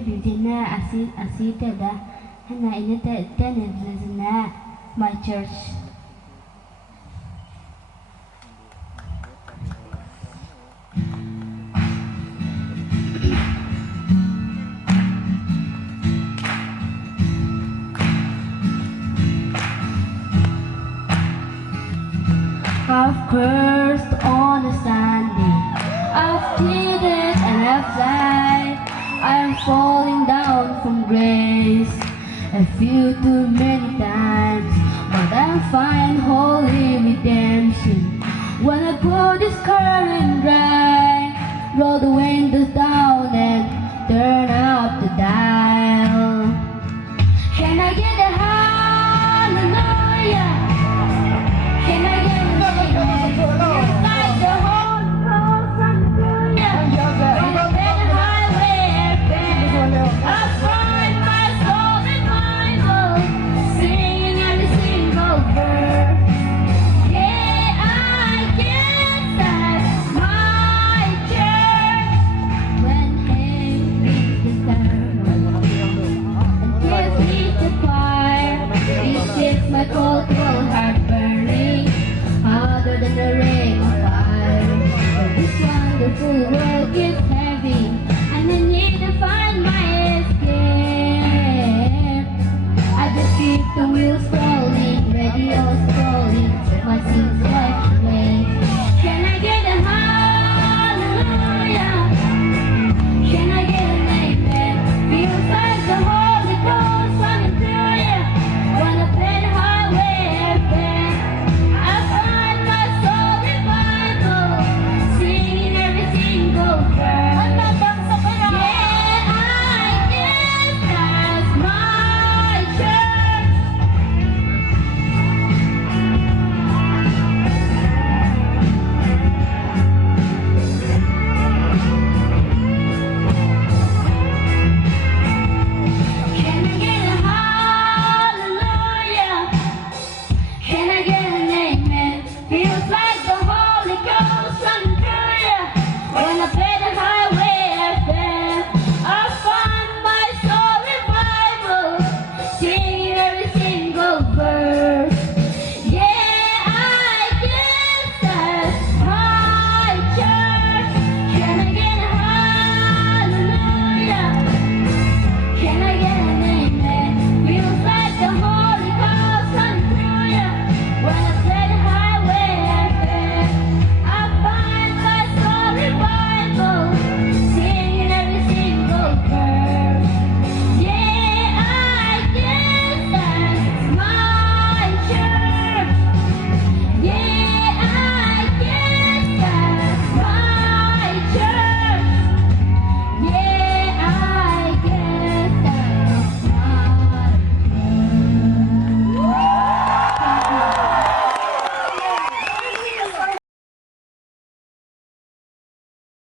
بيدنا أسيتدا هنا إن تنزلنا my church. I've cursed on a Sunday, I've cheated and I've lied, I'm falling down from grace a few too many times, but I'll find holy redemption when I blow this curtain dry, roll the windows down and turn up the dial.